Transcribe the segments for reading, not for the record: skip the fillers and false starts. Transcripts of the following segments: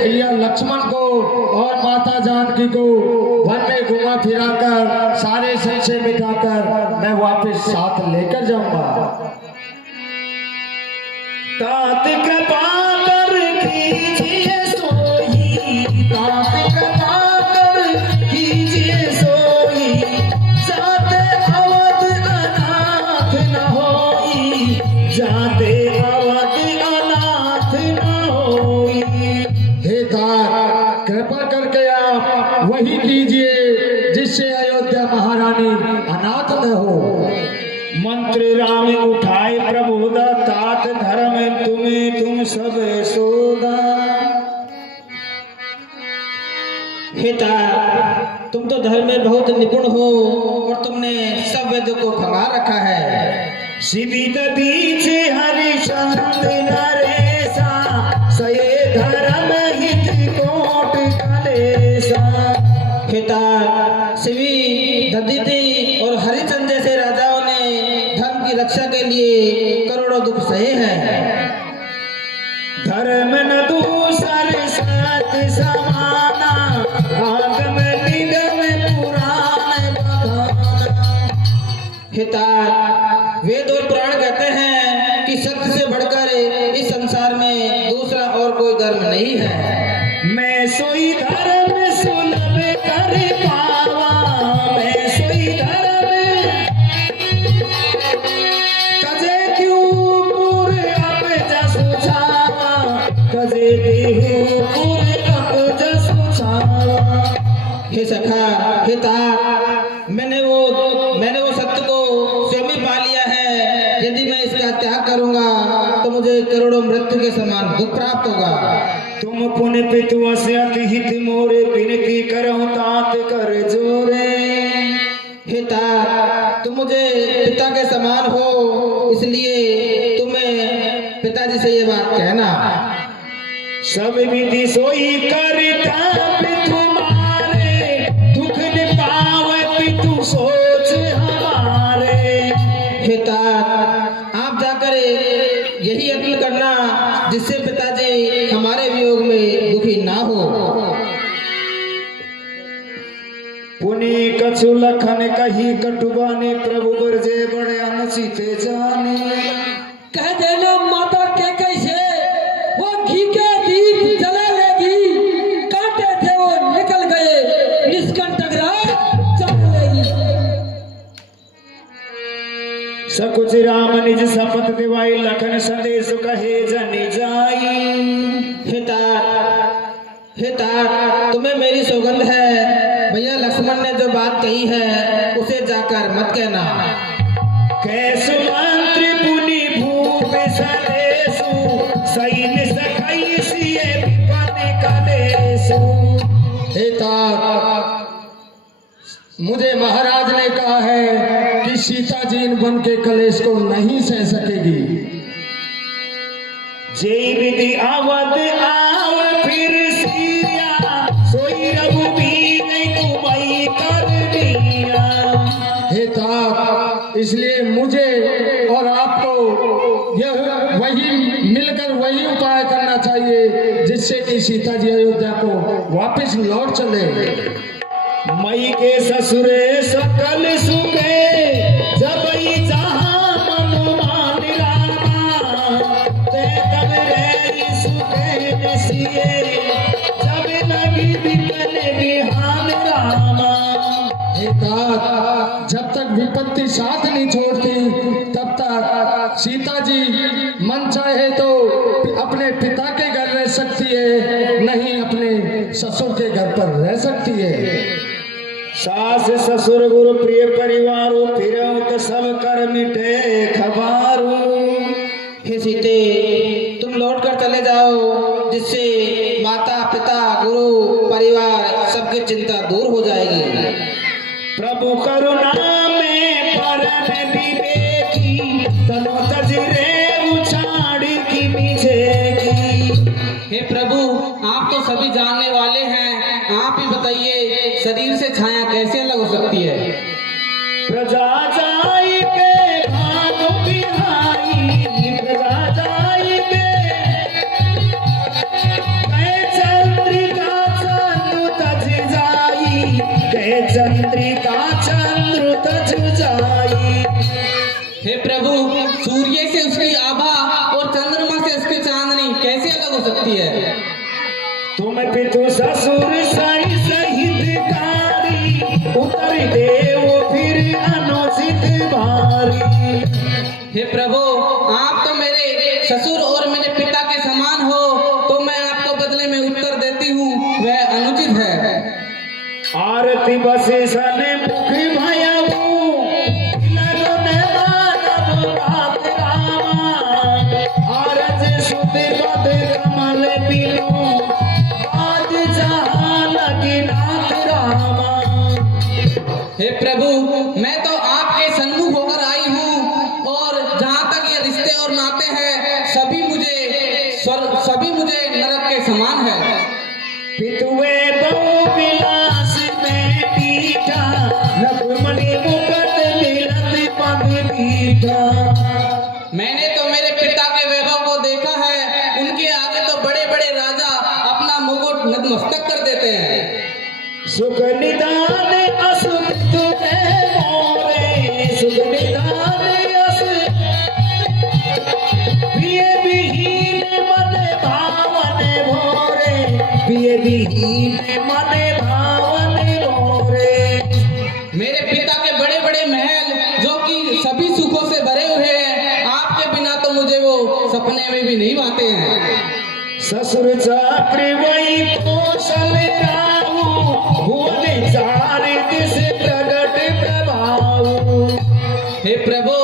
भैया लक्ष्मण को और माता जानकी को वन में घुमा फिराकर सारे संशय मिटाकर मैं वापस साथ लेकर जाऊंगा। तात कृपा कर कीजिए सोई, तात कृपा कर कीजिए सोई, जाते अवध अनाथ न होई, जाते अवध अनाथ न होई। हे तात, कृपा करके आप वही कीजिए जिससे अयोध्या महारानी अनाथ न हो। मंत्र राम उठाए प्रबोधा, तात धर्म तुम्हें तुम सब सोदा। हिता, तुम तो धर्म में बहुत निपुण हो और तुमने सब वेदों को भगा रखा है। शिवित बीच हरिचंद नरेशा, सये धर्म हित कोट कलेशा। हिता, शिवी, दधिति और हरिचंद जैसे राजाओं ने धर्म की रक्षा के लिए करोड़ों दुख सहे हैं। धर्म न दूसर सत समाना, आगम निगम पुराण बखाना। हिता, वेद और पुराण कहते हैं कि सत्य से बढ़कर इस संसार में दूसरा और कोई धर्म नहीं है। मैं सोई धर्म सुलभ कर पावा, मैं सोई धर्म कजे क्यों पुर अब जसु छावा, कजे देहु पुर अब जसु छावा। हे सखा, हे तात, मैंने वो सत्य को स्वयं ही पा लिया है। यदि मैं इसका त्याग करूंगा तो मुझे करोड़ों मृत्यु के समान दुख प्राप्त होगा। तुम पुण्य पितु अति हित मोरे, विनती करो तात कर जोरे। हे तात, तुम मुझे पिता के समान हो, इसलिए तुम्हें पिताजी से ये बात कहना। सब विधि सोई करता पितु मारे, दुख न पावे पितु सोच हमारे। हे तात, आप जाकर यही यत्न करना जिससे पिताजी हमारे वियोग में दुखी ना हो। पुनि कछु लखन कही कटुबाने, प्रभु बरजे बड़े अनुचिते जाने। कह देना माता के कैसे वो घी के दीप जला लेगी, कांटे थे वो निकल गए, निष्कंटक रात चल लेगी। सकुच राम निज शपथ दिवाई, लखन संदेश कहे जन जाई। हे तात, तुम्हें मेरी सौगंध है, भैया लक्ष्मण ने जो बात कही है उसे जाकर मत कहना। कैसु मंत्री पुनि भूप सलेसु, सैन्य सखाई सिए विपन्न कलेसु। हे तात, मुझे महाराज ने कहा है कि सीता जी इन वन के कलेश को नहीं सह सकेगी। जय विधि आवत आव फिर सिया, सोई रघुबीर तुम्हारी कर दिया। हे तात, इसलिए मुझे और आपको यह वही मिलकर वही उपाय करना चाहिए जिससे कि सीता जी अयोध्या को वापस लौट चले। मई के ससुरे सकल सुखे, जब जहाँ मनुमान रामा, ते तब रे सुखे नसिए, जब लगी बिकन बिहान रामा। हे तात, जब तक विपत्ति साथ नहीं छोड़ती तब तक सीता जी मन चाहे तो अपने पिता के घर रह सकती है, नहीं अपने ससुर के घर पर रह सकती है। सास ससुर गुरु प्रिय परिवारो, फिर तो सब कर मिटे खबारो। हे सीते, तुम लौट कर चले जाओ जिससे माता पिता गुरु परिवार सबकी चिंता दूर हो जाएगी। प्रभु करुणा में परम विवेकी, तनु तजरे उछाड़ की मिझेगी। हे प्रभु, आप तो सभी जानने वाले हैं, आप ही बताइए शरीर से छाया कैसे अलग हो सकती है। प्रजा जाई के भानु बिहाई, प्रजा जाई के मैं चल करती है। तुम पितु ससुर सही सहितकारी उतर देव फिर अनुचित भारी। हे प्रभु, आप तो मेरे ससुर और मेरे पिता के समान हो, तो मैं आपको बदले में उत्तर देती हूँ, वह अनुचित है। आरती बसे सने मुख भयऊ लगने मानव बात रामा। आरज सुत पद कमल बिनु आज जहाँ लगी नाथ रामा। हे प्रभु, मैं तो आपके सन्मुख होकर आई हूँ और जहाँ तक ये रिश्ते और नाते हैं सभी मुझे नरक के समान है। पितुए बहु विलास में पीठा लक्ष्मणी मुकुट मिलत पद पीठा। मैंने तो मेरे पिता के वैभव को देखा है, उनके आगे तो बड़े बड़े राजा अपना मुकुट नतमस्तक कर देते हैं। सुख निदान असुख तुझे मोरे सुख निदान असुख प्रिय विहीन मन भावन भोरे प्रिय विहीन मन भावन भोरे। मेरे पिता के बड़े बड़े महल जो कि सभी सुखों से भरे हुए हैं, आपके बिना तो मुझे वो सपने में भी नहीं आते हैं। ससुर चाक्र वही कौशल राहु भुवन चारि दिस प्रगट प्रभाऊ। हे प्रभु,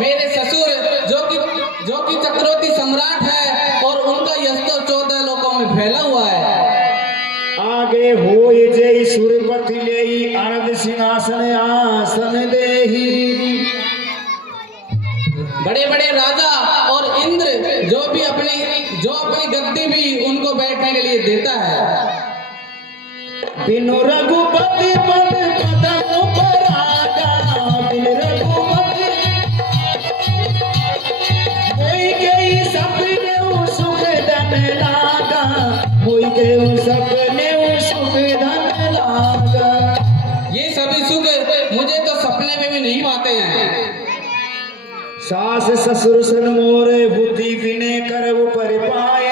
मेरे ससुर जो कि चक्रवर्ती सम्राट है और उनका यश तो 14 लोकों में फैला हुआ है। आगे होय जय सुरपति लेई अरद सिंहासन आसन देही। बड़े बड़े राजा और इंद्र जो अपनी गद्दी भी उनको बैठने के लिए देता है। बिनु रघुपति पद कदम पर आगा बिनु रघुपति मोई गई सपने सुख धन लागा मोई गई सपने सुख धन लागा। ये सभी सुख मुझे तो सपने में भी नहीं आते हैं। सास ससुर सन मोरे बुद्धि विनय करव परिपाए